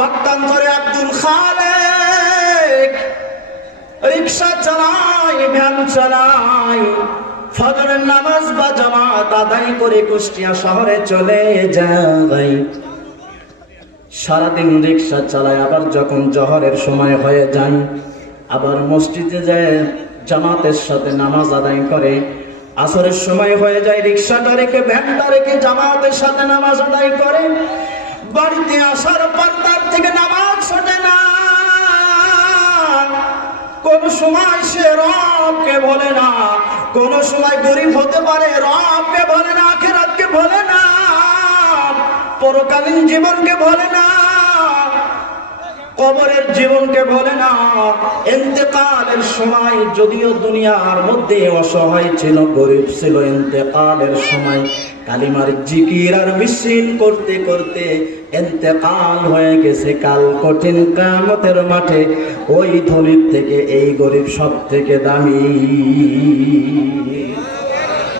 পক্ষান্তরে আব্দুল খালেক রিকশা চালায়, ভ্যান চালায়, ফজরের নামাজ বা জামাত আদায় করে কুষ্টিয়া শহরে চলে যায়। সারাদিন রিকশা চালায়, আবার যখন জোহরের সময় হয়ে যায় আবার মসজিদে যায় জামাতের সাথে নামাজ আদায় করে। আসরের সময় হয়ে যায়, রিকশাটা রেখে ভ্যানটা রেখে জামাতের সাথে নামাজ আদায় করে। বাড়িতে আসার পর তার থেকে নামাজ ছুটে না। কোন সময় সে রবকে বলে না, কোন সময় গরিব হতে পারে রবকে বলে না, আখিরাতকে বলে না, পরকালীন জীবনকে বলে না, কবরের জীবনকে বলে না। ইন্তেকালের সময় যদিও দুনিয়ার মধ্যে অসহায় ছিল, গরিব ছিল, ইন্তেকালের সময় কালিমার জিকির আর মিছিল করতে করতে ইন্তেকাল হয়ে গেছে। কাল কঠিন কিয়ামতের মাঠে ওই ধনীর থেকে এই গরিব সব থেকে দামি।